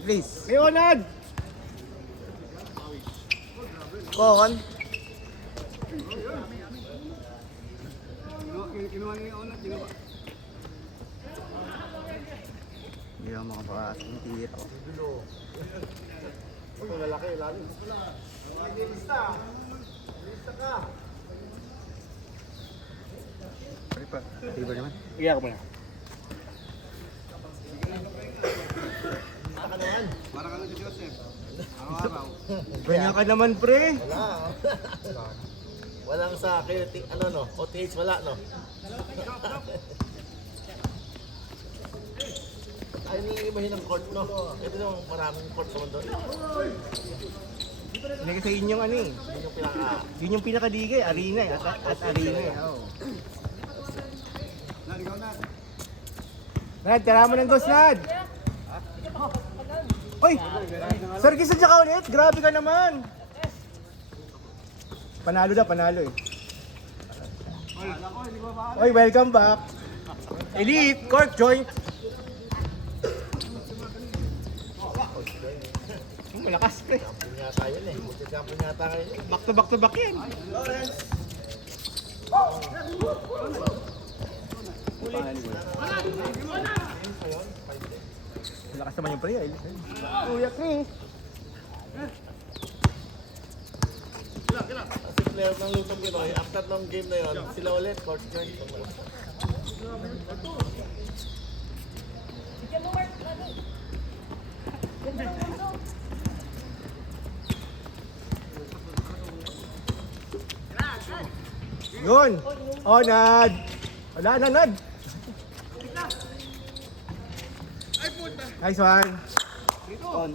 Please. Leonard! Kon. Kinuha niya yung onat, kinuha. Hindi ako makabakas. Ang tira ko. Ito lalaki, lalim. Lista ka. Pwede pa. Tibor naman. Iyak mo na. Para ka lang si Joseph. Araw-araw. Ganyan ka naman, pre. Wala. Walang sa QT, ano no? OTH wala no? Ay, nilimahin ng court no? Ito yung maraming court naman doon. Hindi kasi yun yung ano eh. Yun yung pinaka... Yun yung pinakadigay. Arena eh. At arena eh. Oh. Nad, ikaw na. Nad, tara mo ng dos, Nad. Uy! Sir, kisa ka ulit. Grabe ka naman. Panalo na, panalo eh. Uy, welcome back. Elite, cork joint. Malakas, pre. Champion yata yun eh. Multi-champion yata kayo. Back to back yan. Malakas naman yung pre. Uyak ni. Kasi player ng Lutong Pinoy, after ng game na yun, sila ulit, court joint. Yun. Oh, Nad. Wala na, Nad. Nice one. On.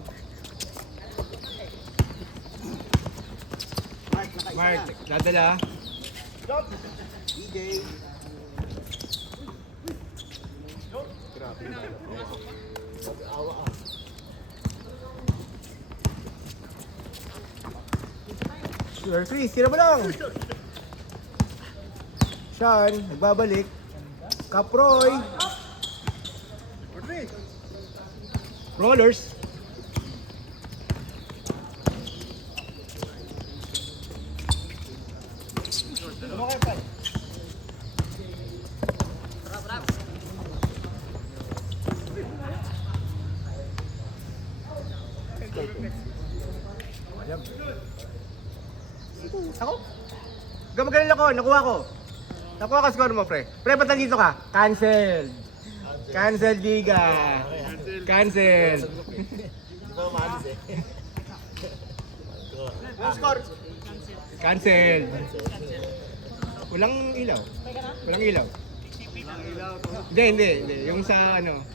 Mark, dadala. DJ. Awa ah. Sure, Chris, tira mo lang. Sean, nagbabalik. Kaproy. Rollers. Ako? Gumagaling ako, nakuha ko. Nakuha ka score mo, pre. Pre, ba't nandito ka? Cancel. Cancel, Diga. Cancel. Hindi pa umalis eh. Score. Cancel. Walang ilaw. Walang ilaw. Hindi. Yung sa ano.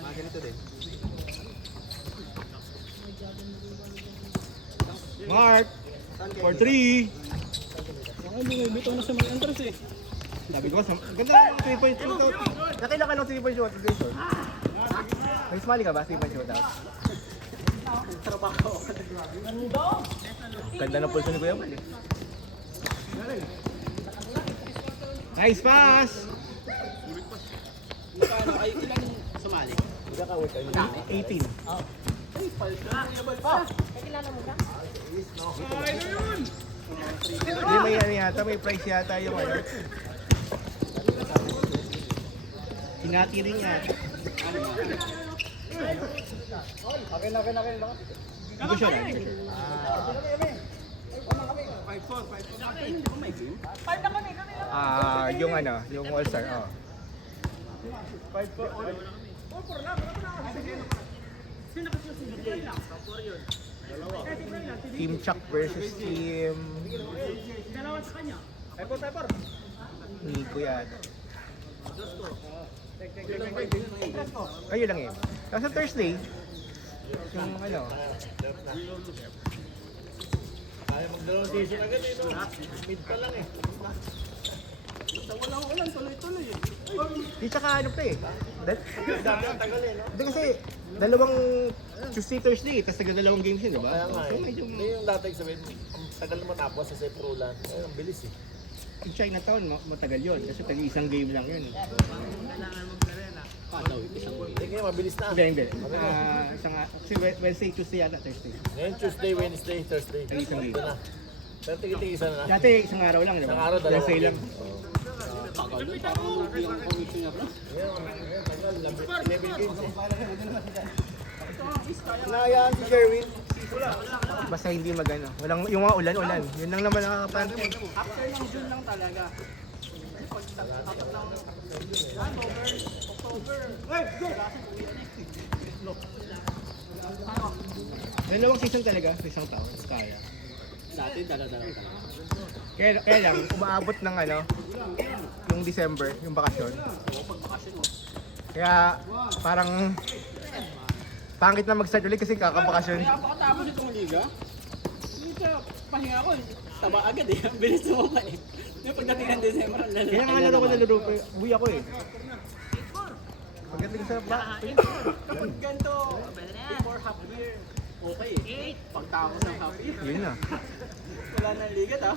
Mga ganito din. Mark. For 3. Hindi may bitaw na sa mga enters eh. Sabi ko, ganda ng 3 point shootout. Nakailan ka ng 3 point shootout, Jason? May smali ka ba, 3 point shootout? Ganda ng pulso ni Kuya Mal eh. Nice pass! Ay, ilang sumali? 18. Hindi, may ano yata, may price yata yung ano. Hinati rin yan. Akin. Hindi ko sure. 5-4. Yung ano, yung All-Star, oh. 5-4. Team Chuck versus Team... Nico yata. Kayo lang yun. Tapos sa Thursday, yung ano, Kaya magdalawang season agad eh no? Mid pa lang eh. Walang tuloy-tuloy eh. di tsaka ano pa eh. Dami ang tagal eh no? Hindi kasi dalawang Tuesday, Thursday, tapos dalawang games yun, di ba? Kaya nga So eh. medyo... Hindi yung dati sabihin, ang tagal na matapos sa Pro Lan. Ay, ang bilis eh. yung Chinatown, matagal yun. Kasi tag-isang game lang yun. Sige, mabilis na. Hindi. Kasi Wednesday, Tuesday yata, Thursday. Ngayon Tuesday, Wednesday, Thursday. Tag-isang game. Ito na. Pero tigil-tigil na. Dati, isang araw lang, di ba? Isang araw, dalawang Wednesday lang. Inayaan si Sherwin. Basta hindi magano. Walang, yung mga ulan. Yun lang naman nakakapansin. After ng June lang talaga. Dalawang season talaga, sa isang taon. Kaya. Dati dala-dala talaga. Kaya lang, umaabot ng yung December, yung bakasyon. Kaya parang pangit na mag-start ulit kasi kakabakasyon. Kaya pakatapos itong liga, hindi sa pahinga ko, taba agad eh. Ang bilis mo pa eh. Yung pagdating ng December, ang lalaki. Kaya nga nalaro ko, uwi ako eh. Pagdating sa Kapag ganito, before half year, okay eh. Pagtapos ng half year, yun na. wala nang liga ta.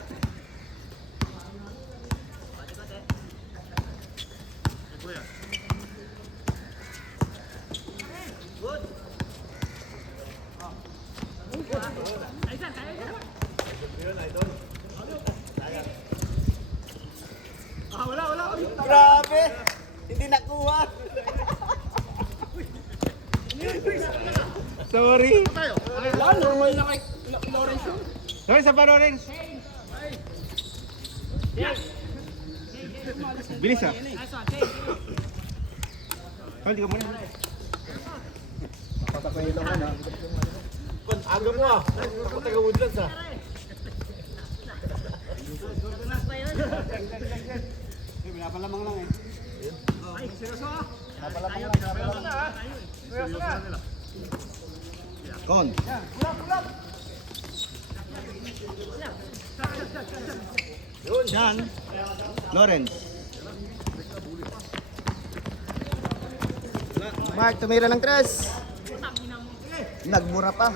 Grabe! Hindi nakuha. Sorry. Wala, normal na kay Lawrence yun. Sorry sa Lawrence. Bilis ah. Hindi ka muna. Patakwento ko na. Kon, aga mo ah. Ako taga Woodlands ah. Pinapalamang lang eh. Kon. Yan. Lawrence. Mark, tumira ng tres. Nagmura pa.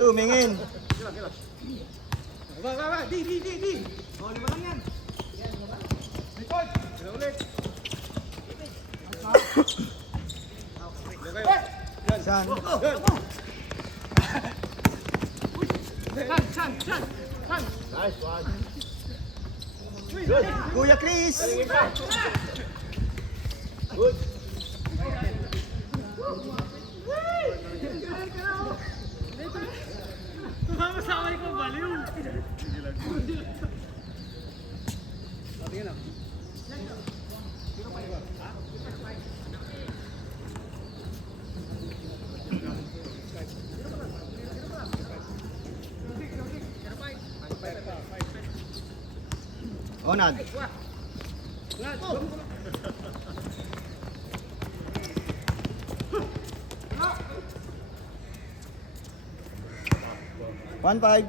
Tumingin. Di. Oh, lima lang yan. Saan? Nice one. Kuya Chris. Good. Onad. One five.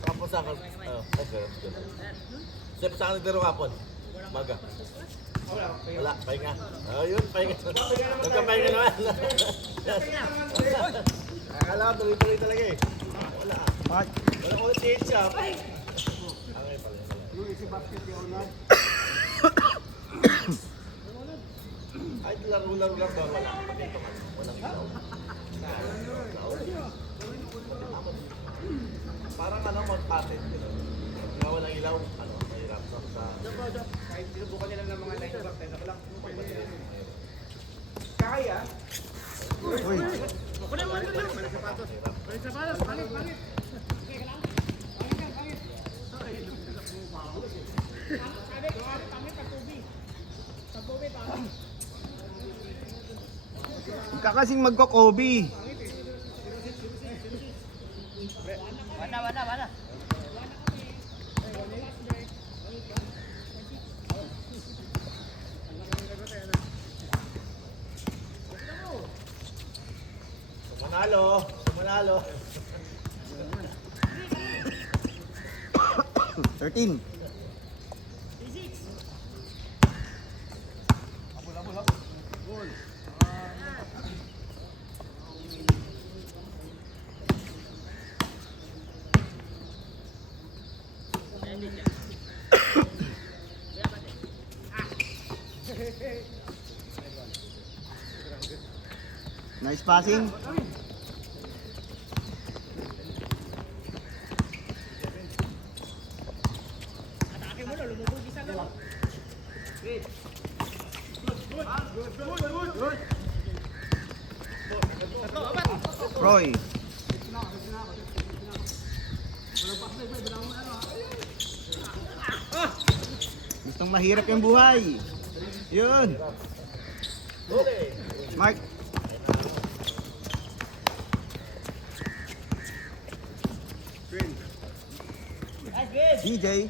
Tapos ako. Okay. Step sa akin pero kapon. Maga. Wala, pahinga. Ayun, pahinga. Nagkapahinga naman. Akala ko tuloy-tuloy talaga eh. Wala. Mark. Wala ko change siya. Okay pala. Ay, laro-laro lang ba? Wala. Walang ilaw. Parang ano, mag-patent. Kaya walang ilaw. Ano, mahirap. No? Kahit sinubukan nila ng mga 9 o'clock, 10 o'clock. Kaya. Uy. Kakasing magko-Kobe. Sumanalo. Sumanalo. 13. Nice passing. Roy. Gustong mahirap yung buhay. Yun. Mark. DJ.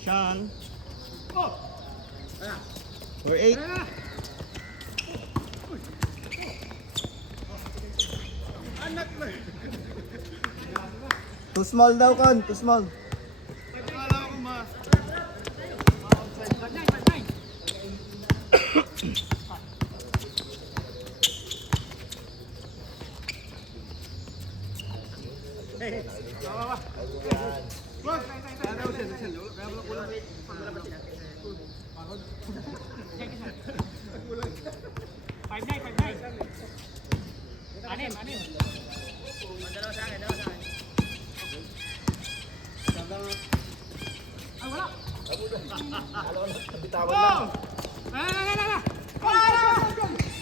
Sean. For 8. Too small daw, Con. Too small. Bitawan lang.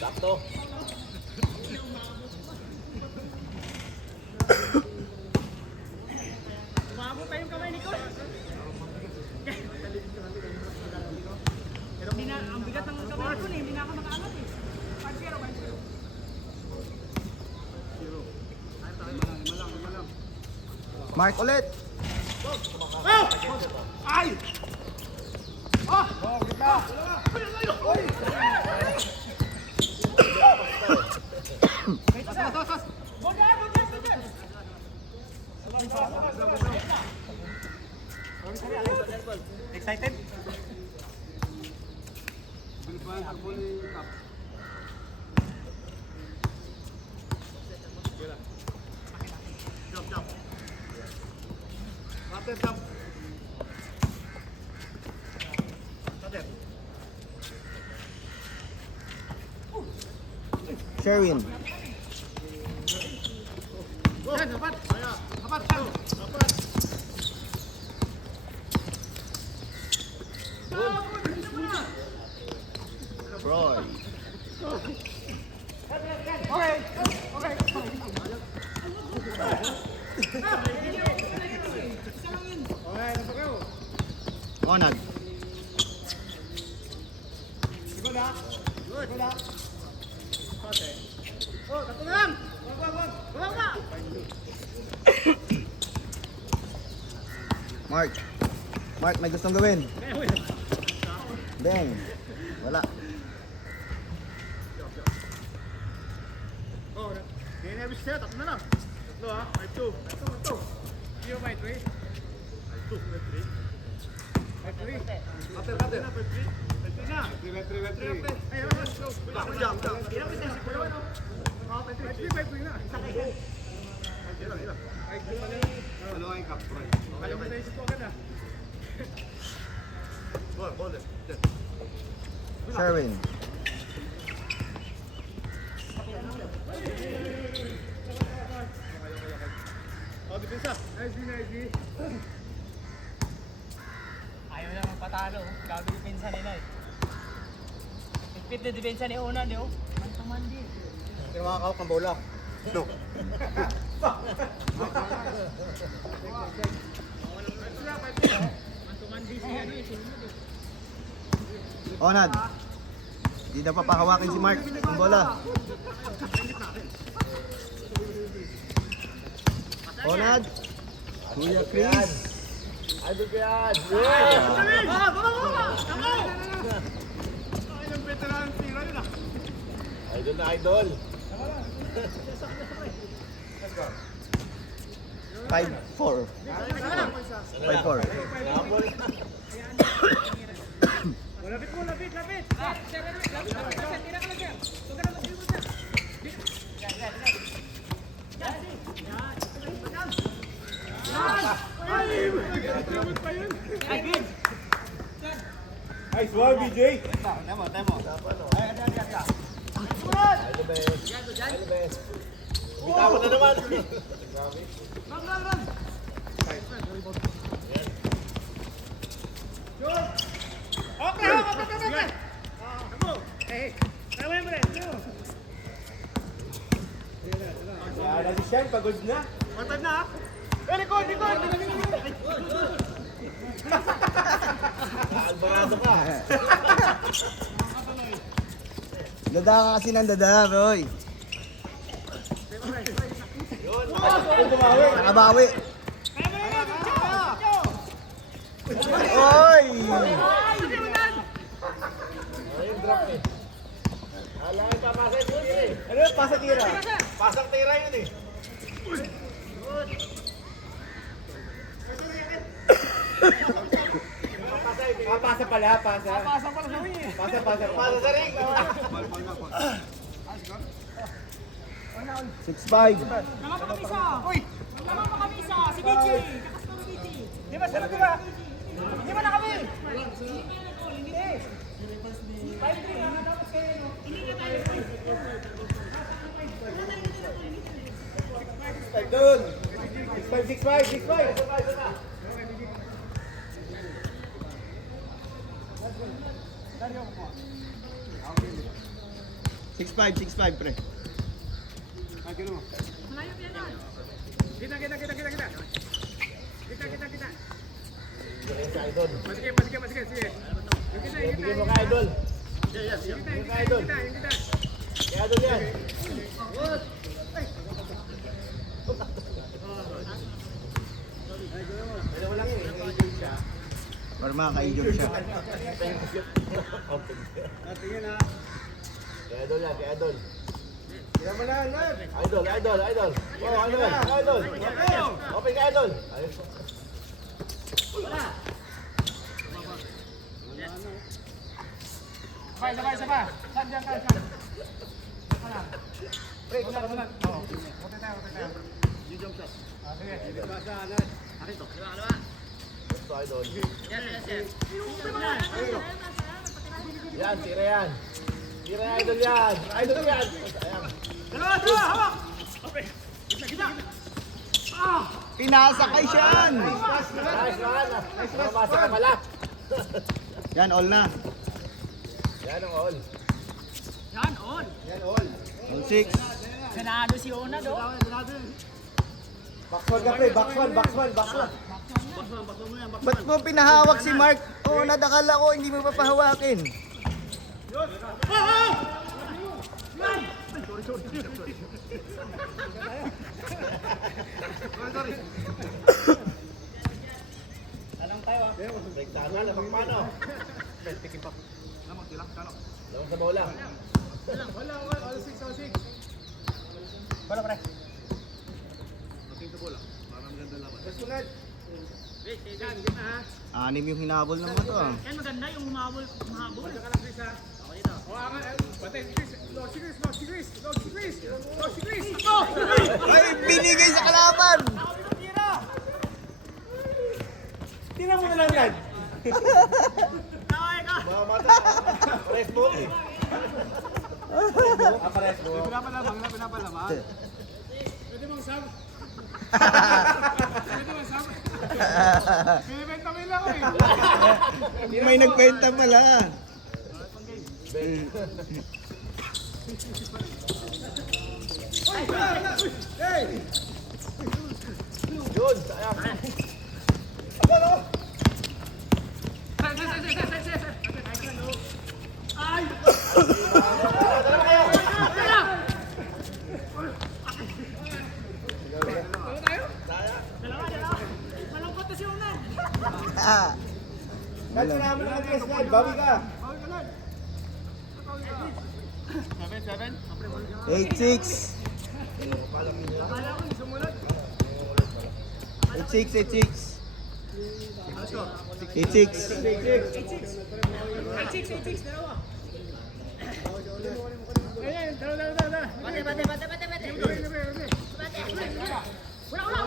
Sakto. Mark ulit. Excited? Sherwin. Roy. Onag. Mark. Mark, may gustong gawin. Bang. Wala. Sherwin. Ayaw na magpatalo. Gago yung pinsa nila eh. Ipit na depensa ni Una, di oh. Mantamandi. Hindi makakawak ng bola. No. Mantamandi si ano eh. Onad. Hindi na papahawakin si Mark ng bola. Onad. Kuya Chris. Idol ko yan. Idol na idol. 5-4. 5-4. Napol. Lapit mo, lapit, lapit. Lapit, tira ka lang yan. Tugan na, tira mo siya. Nice one, BJ. All the best. All the best. Bitawan na naman. Yan, alis yan, pagod na. Albarado ka. Dada ka kasi ng dada, boy. Nakabawi. Oy! Ayun, drop eh. Ala, papasin mo yun eh. Ano yung pasa tira? Pasang tira yun eh. Pasa pala, pasa. Pasa pala sa wing eh. Pasa. Pasa sa ring. 6'5". Si Bichi! Kakas ko si Bichi! Di ba, sarap diba? Di ba na kami? Doon! 6'5". 6'5", pre. Malayo yan na! Kita. Bigyan sa idol. Sige. Bigyan mo ka idol. Bigyan ka idol. Kaya idol yan. Para makaka-injure siya. Kaya idol yan, kaya idol. Kaya mo na, Nat. Idol. Oh, ano yan? Idol. Open ka idol. Ayos. Sabay. Saan dyan ka? Pre, sunod. Oo. Punta tayo. Sige. Ito idol. Yan, tira yan. Tira yan, idol yan. Idol yan. Ayan. Hawak! Pinasakay siyan! Nice one. Namasa ka pala. Yan, all na. Yan ang all. Yan, on! All 6. Senado si Ona do. Box 1 ka, pre. Box 1. Ba't mo pinahawak si Mark? Oo, nadakala ko, hindi mo pa pahawakin. Nagtana, lamang paano? Lamang sa bola. Wala, pre. Sunod. Anim yung hinabol ng mga to. Ah. Yan maganda yung humabol. Ay, binigay sa kalaban! Tira mo na lang, Nat. Mamata. Pares mo eh. Pares mo. May nagkwenta pala. Yun, sayang. Malangkot na si Ona. Nat, namin ang guest, Nat. Bawi ka. 8-6. 8-6. 86, dalawa. Bate. Wala.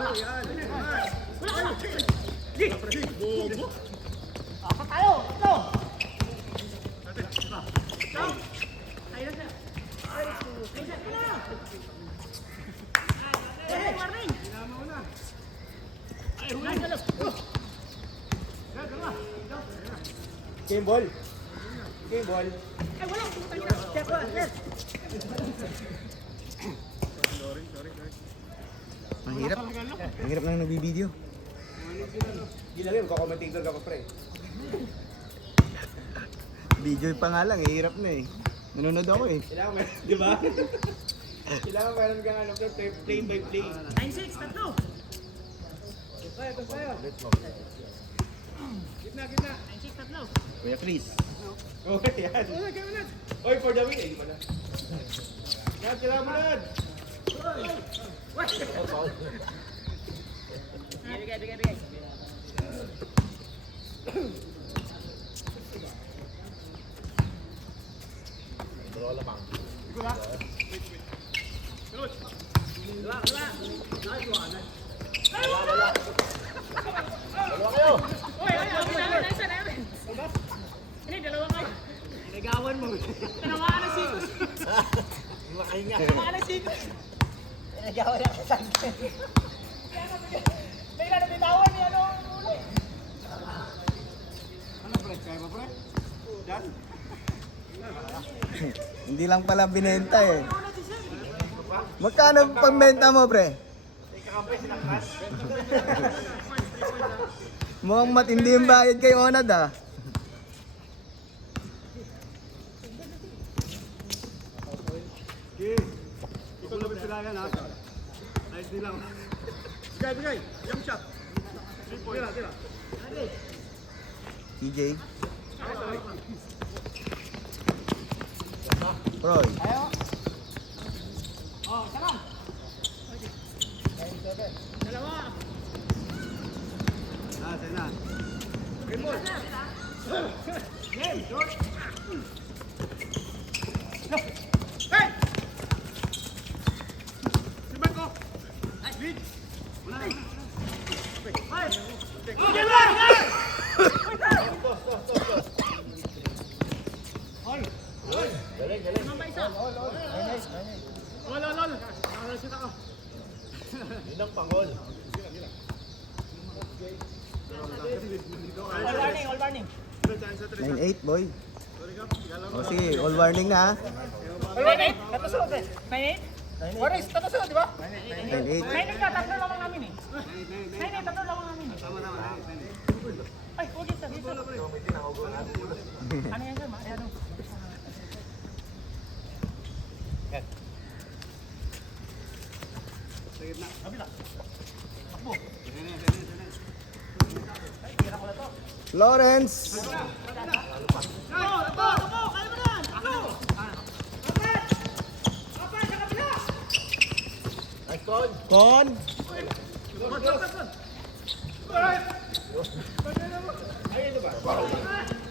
Game ball. Game ball. Ay, wala. Putang ina. Check one. Yes. Mahirap. Mahirap lang nagbibideo. Hindi lang yun, commentator ka pa pre. Video pa nga lang, hirap na eh. Nanonood ako eh. Kailangan meron, di ba? Kailangan meron kang ano, play by play. 9-6, tatlo. Gitna. 9-6, tatlo. Kuya Chris. Okay, yan. Oy, for the win. Eh, di ba na? Yan, kailangan mo na. Bigay. Dalawa lamang. Dalawa kayo. Uy, nasa namin. Hindi, dalawa kayo. Nagawan mo. Tinamaan na sikos. Tinamaan na sikos. Nagawan na sa akin. Bigla na bitawan niya, ano, ulit. Ano pre? Kaya ba pre? Yan. Hindi lang pala binenta eh. Magkano pambenta mo, pre? Mukhang matindi yung bayad kay Onad ah. Ikaw na pipilayan ha. Nice din lang. Bigay. Jump shot. 3 points. Tira. TJ. Roy. Oh, sarang. Dalawa. Sa'yo na. Game ball. Game, short. Hey! Si Marco. Lead. Wala na. Hey! Game ball! Galing. Mamba isa. Lol. Nakalasita ka. Yun ang pangol. All warning. 9-8, boy. O sige, all warning na ha. 9-8? Tatasunod eh. 9-8? Warning, tatasunod, di ba? 9-8. 9-8 ka, tatlo lamang namin eh. 9-8, tatlo lamang namin eh. Ay, huwag isa, dito. Ano yan, sir? Ano? Lawrence. Nice con. Con.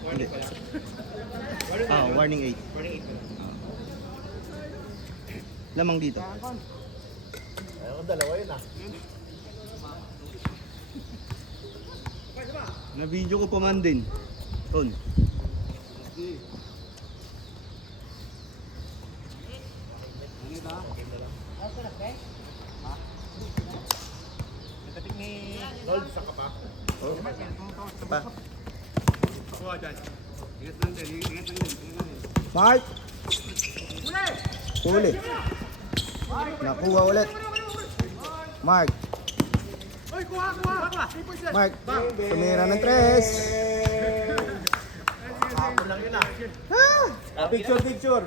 Hindi. Warning 8. Lamang dito. Ayaw kong dalawa yun ah. Na-video ko pa man din. Ton. Lord, saan ka pa? Pa. Kuha dyan. Ingat lang din. Mark. Huli. Nakuha ulit. Mark. Oy, kuha! Mark. Tumira ng 3. Hapon lang yun ah. Picture.